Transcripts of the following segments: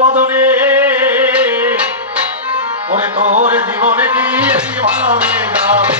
বদনে ওরে তোর জীবনে কি ভালো গাবে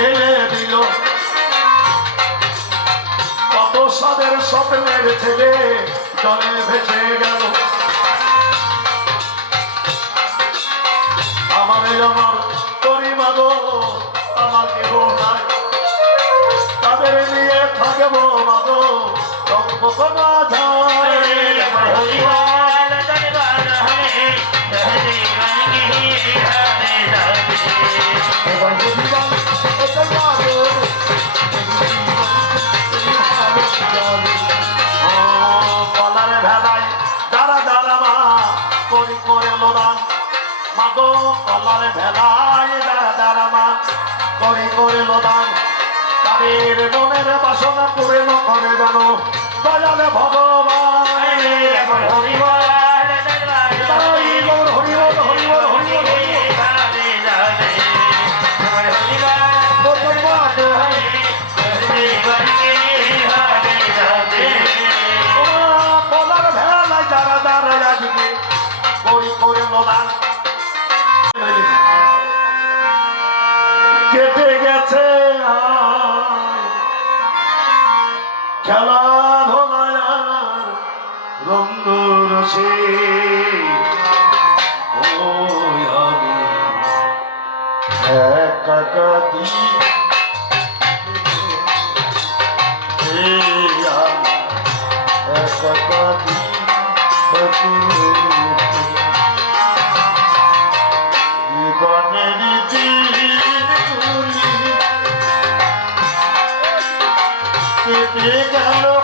ছেড়ে দিল। কত সাদের স্বপ্নের ছেলে জলে ভেসে গেল। আমার আমার পরিমাগ আমার কেহ নাই। তাদের নিয়ে থাকব মাগো তখন Everyone will be wrong. আমার ভেলায় দাঁড়া যারা মান করি করিল দান। তাদের মনের বাসনা পূর্ণ করে জানো দয়ালে ভগবান রঙ্গ রসে ও আমি একাকাদি। একাকাদি জীবনের জীবনী গেল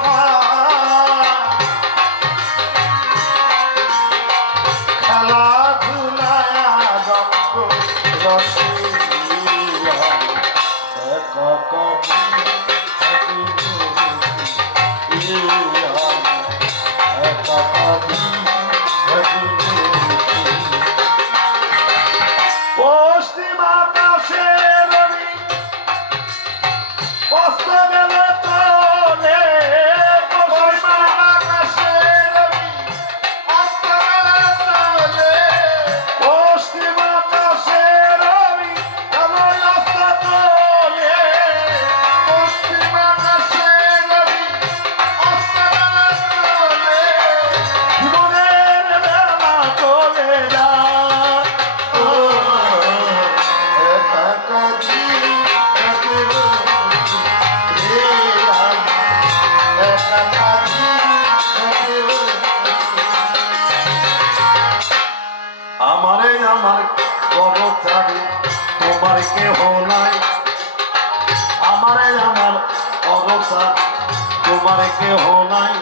তোমার কেহ নাই।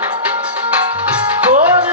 তোর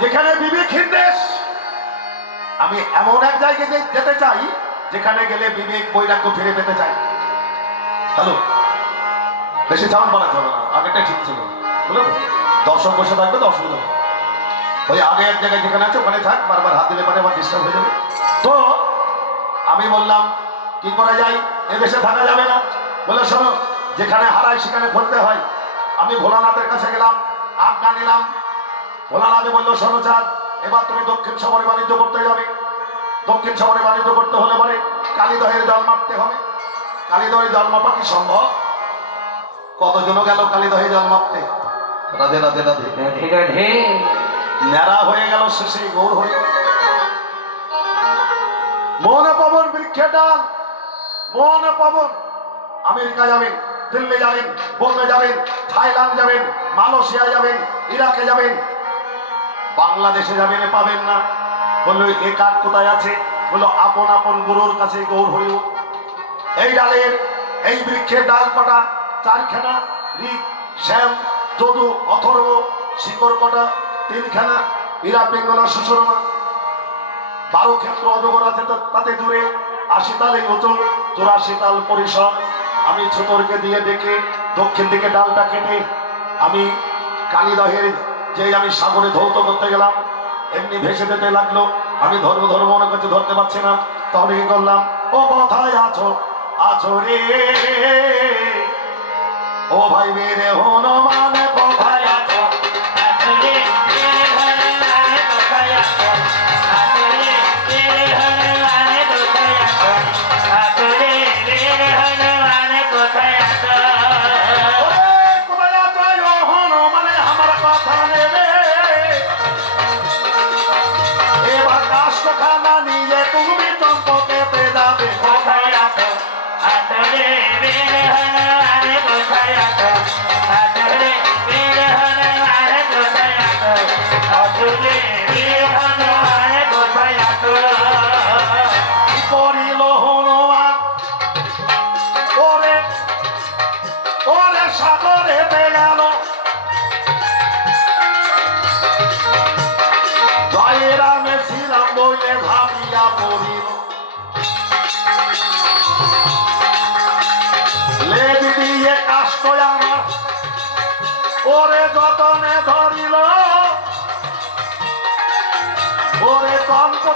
যেখানে বিবেকহীন দেশ আমি এমন এক জায়গায় যেতে চাই, যেখানে গেলে বিবেক বৈরাগ্য ফিরে পেতে চাই। হ্যালো? বেশি সাউন্ড বাড়াতে হবে না আগেটা ঠিক ছিল। বুঝলো? দর্শক বসে থাকবে তো অসুবিধা ওই আগে এক জায়গায় যেখানে আছে, ওখানে থাক, বারবার হাত দিলে পারে আবার ডিস্টার্ব হয়ে যাবে। তো, আমি বললাম, কি করা যায়? এ দেশে থাকা যাবে না। বলে, শোনো, যেখানে হারায় সেখানে ফলতে হয়। আমি ভোলানাথের কাছে গেলাম আজ্ঞা নিলাম ভোলানাথে বলল শোনো এবার তুমি দক্ষিণ শহরে বাণিজ্য করতে যাবে। দক্ষিণ শহরে বাণিজ্য করতে হলে পরে কালীদহের জল মাপতে হবে। কালীদহের জল মাপা কি সম্ভব? কতজন গেল কালীদহে জল মাপতে? রাধে রাধে রাধে। ন্যাড়া হয়ে গেল শেষে গৌর হয়ে মনে পাবন বৃক্ষে ডাল মনে পাবন আমেরিকা যাবেন দিল্লি যাবেন বোম্বে যাবেন থাইল্যান্ড যাবেন মালয়েশিয়া যাবেন ইরাকে যাবেন বাংলাদেশে যাবেন পাবেন না। বলল, এ কাঠ কোথায় আছে? বলল, আপন আপন গুরুর কাছে গৌর হইব এই ডালের এই বৃক্ষের ডাল কটা, চারখানা রিক শ্যাম, যদু, অথর্ব, শিকড় কটা, তিনখানা, ইরা, পিঙ্গলা, সুষরমা। বারো ক্ষেত্র অজগর আছে তাতে দূরে আশি তাল এই ওজন চুরাশি তাল পরিসর। আমি ছোটরকে দিয়ে ডেকে দক্ষিণ দিকে ডালটা কেটে, আমি কালীদহের যে আমি সাগরে ধৌত করতে গেলাম, এমনি ভেসে যেতে লাগল। আমি ধর্ম ধর্ম মনে করছি ধরতে পারছি না। তাহলে কি করলাম? ও কোথায় আছো আছো রে। ও ভাই মেরে হনুমান কোথায়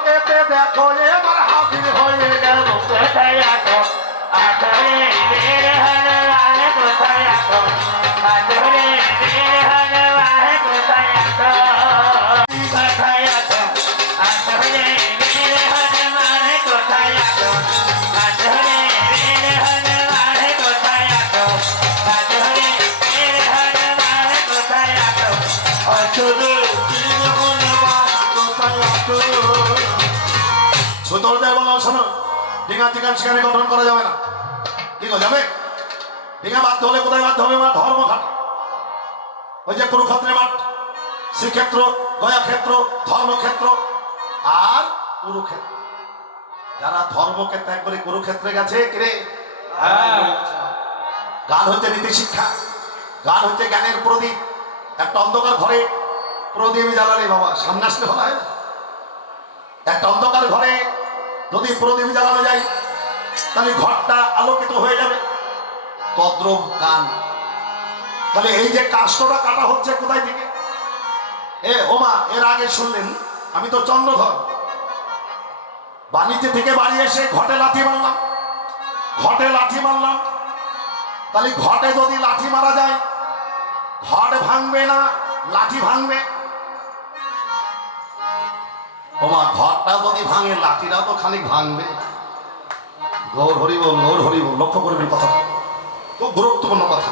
দেখো এবার হাজির হয়ে গেল কোথায় চিকান সেখানে গঠন করা যাবে না। গো যাবে? ডিঙা বাধ্য হলে কোথায় বাধ্য হবে? মা ধর্মঘাট। ওই যে কুরুক্ষেত্রের মাঠ, শ্রীক্ষেত্র গয়াক্ষেত্র ধর্মক্ষেত্র আর কুরুক্ষেত্র। যারা ধর্মকে ত্যাগ করে কুরুক্ষেত্রে গেছে কিরে গান হচ্ছে নীতি শিক্ষা গান হচ্ছে জ্ঞানের প্রদীপ। একটা অন্ধকার ঘরে প্রদীপ জ্বালালে বাবা, সামনে আসলে হয় একটা অন্ধকার ঘরে যদি প্রদীপ জ্বালানো যায় তাহলে ঘরটা আলোকিত হয়ে যাবে। তদ্রব গান। তাহলে এই যে কাষ্টটা কাটা হচ্ছে কোথায় থেকে? এ, ওমা, এর আগে শুনলেন, আমি তো চন্দ্রধর। বাণিজ্য থেকে বাড়ি এসে ঘটে লাথি মারলাম। ঘটে লাথি মারলাম। তাহলে ঘটে যদি লাঠি মারা যায় ঘট ভাঙবে না, লাঠি ভাঙবে? ওমা, ঘরটা যদি ভাঙে লাঠিটাও তো খালি ভাঙবে। গৌর হরিব গৌর হরিব লক্ষ্য করবেন কথা। খুব গুরুত্বপূর্ণ কথা।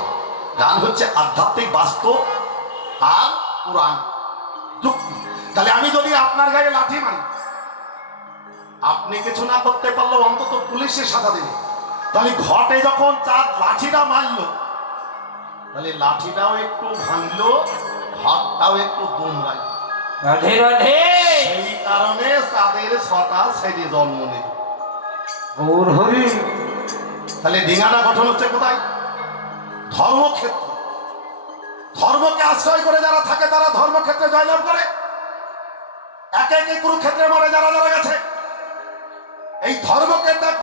গান হচ্ছে আধ্যাত্মিক বাস্তব আর পুরাণ। যুক্তি তাহলে আমি যদি আপনার গায়ে লাঠি মারি আপনি কিছু না করতে পারলেও অন্তত পুলিশের সাজা দেবে। তাহলে ঘটে যখন চাঁদ লাঠিটা মারলো তাহলে লাঠিটাও একটু ভাঙলো ঘরটাও একটু দুমড়াইলো রাধে রাধে! সেই কারণে তাদের ছটা ছেলে জন্ম নেবে। গৌর হরি। তাহলে ডিঙাটা গঠন হচ্ছে কোথায়? ধর্মক্ষেত্র। ধর্মকে আশ্রয় করে যারা থাকে, তারা ধর্মক্ষেত্রে জয়লাভ করে। একে একে কুরুক্ষেত্রে মরে যারা যারা গেছে। এই ধর্মকে দেখ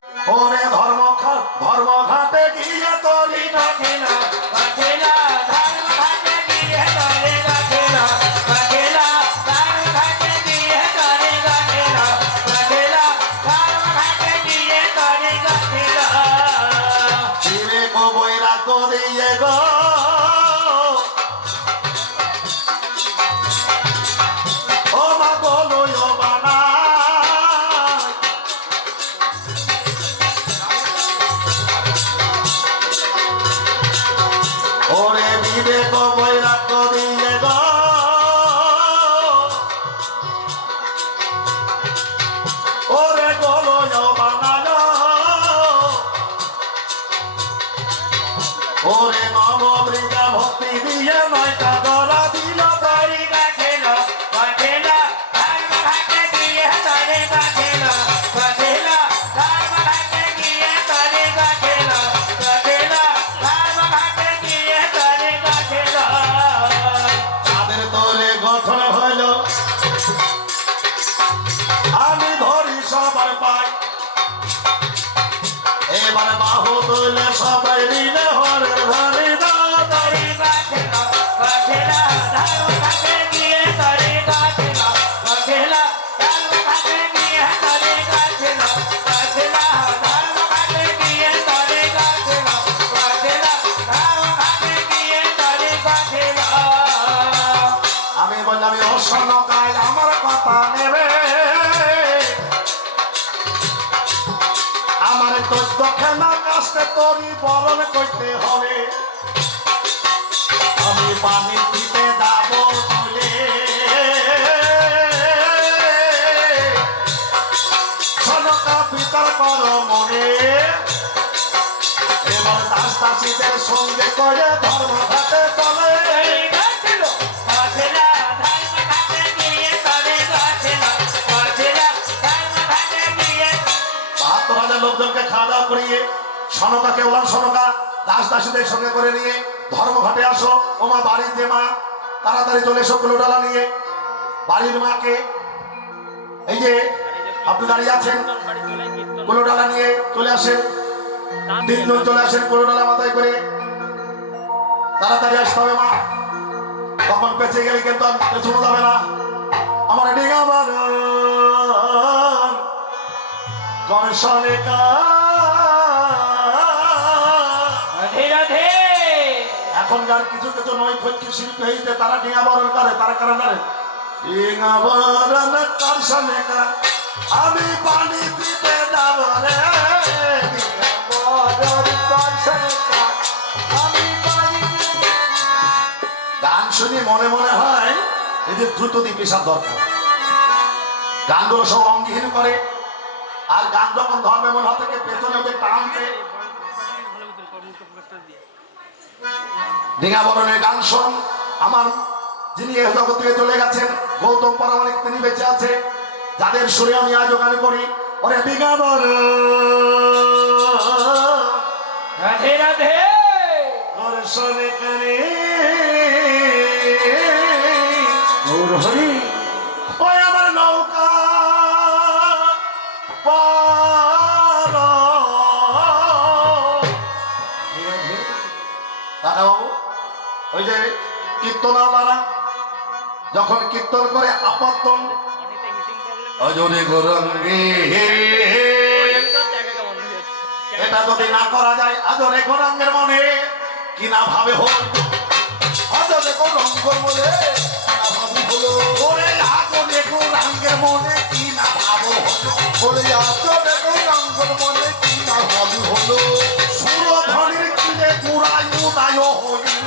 আমার চোদ্দ খেলা কাজতে তরি বরণ করতে হবে। আমি পানি দিতে যাব বলে। মনে। এবার দাস দাসীদের সঙ্গে করে ধর্ম ঘাটে চলে। হাজার লোকজনকে খাওয়া দাওয়া করিয়ে, সনকাকে ওলান সনকা দাস দাসীদের সঙ্গে করে নিয়ে ধর্মঘাটে আসো। ও মা, বাড়ির যে মা, তাড়াতাড়ি চলে এসো কুলোডালা নিয়ে। বাড়ির মাকে, এই যে আপনি দাঁড়িয়ে আছেন, কুলোডালা নিয়ে চলে আসেন। তিনজন চলে আসেন কুলোডালা মাথায় করে। তাড়াতাড়ি আসতে হবে মা। তখন পেঁচে গেলে কিন্তু আর পেছনে যাবে না। আমার ডিঙা বাগান রাধে এখনকার কিছু কিছু নৈপথ্য শিল্পী হইতে তারা ডিঙা করে, তারা কারণ জানেন ডিঙা বরণ কা আমি পানি দিতে যাব রে। গান শুনি মনে মনে হয়, এদের দ্রুত দিয়ে পেশার দরকার। গানগুলো সব অঙ্গহীন করে। আর গান যখন ধর্মে মনে থেকে পেছনে ওদের টানতে ডিঙা বরণের গান শোন। আমার যিনি এ জগৎ থেকে চলে গেছেন গৌতম পরামানিক তিনি বেঁচে আছে। যাদের সুরে আমি গান করি ওরে ডিঙা রাধে রাধে। দর্শনে করে গৌর হরি কীর্তন করে আপত্তন অজরে গরঙ্গে এটা যদি না করা যায় আজরে গরঙ্গের মনে কি না ভাবে হোক আজরে গরঙ্গের মনে ওরে আজরে গরঙ্গের মনে কি না ভাবো হলো? ওরে আজরে গরঙ্গের মনে ভাবো হলো? সুরধনির কিলে গুড়াই উদয় হইল।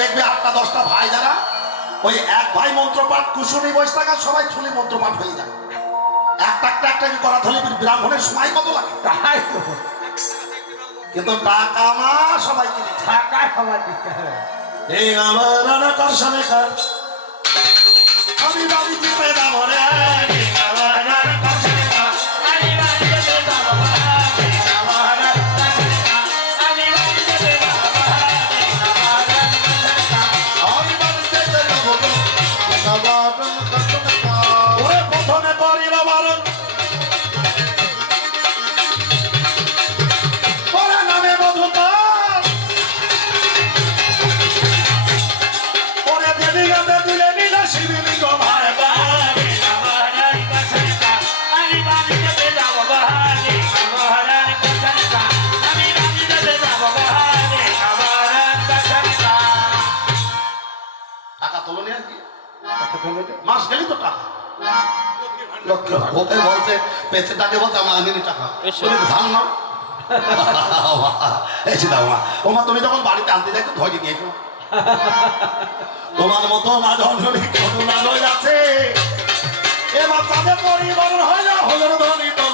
দেখবে আটটা দশটা ভাই যারা ওই এক ভাই মন্ত্রপাঠ কুসুমি বয়স থাকা সবাই থলি মন্ত্রপাঠ হয়ে যায়। একটা একটা একটা করা ধরে ব্রাহ্মণের সময় কত লাগে? কিন্তু টাকা মা সবাই কিনে এই আমার রানাকার সানেকার আমি বাড়ি আমার আনিনি টাকা। তুমি ধান দাও মা। তুমি যখন বাড়িতে আনতে যাই তো ধরে নিয়েছো তোমার মতো মা ধনী করুণা রয়ে আছে। এবার তাদের পরিবার হইল হলো ধনী তো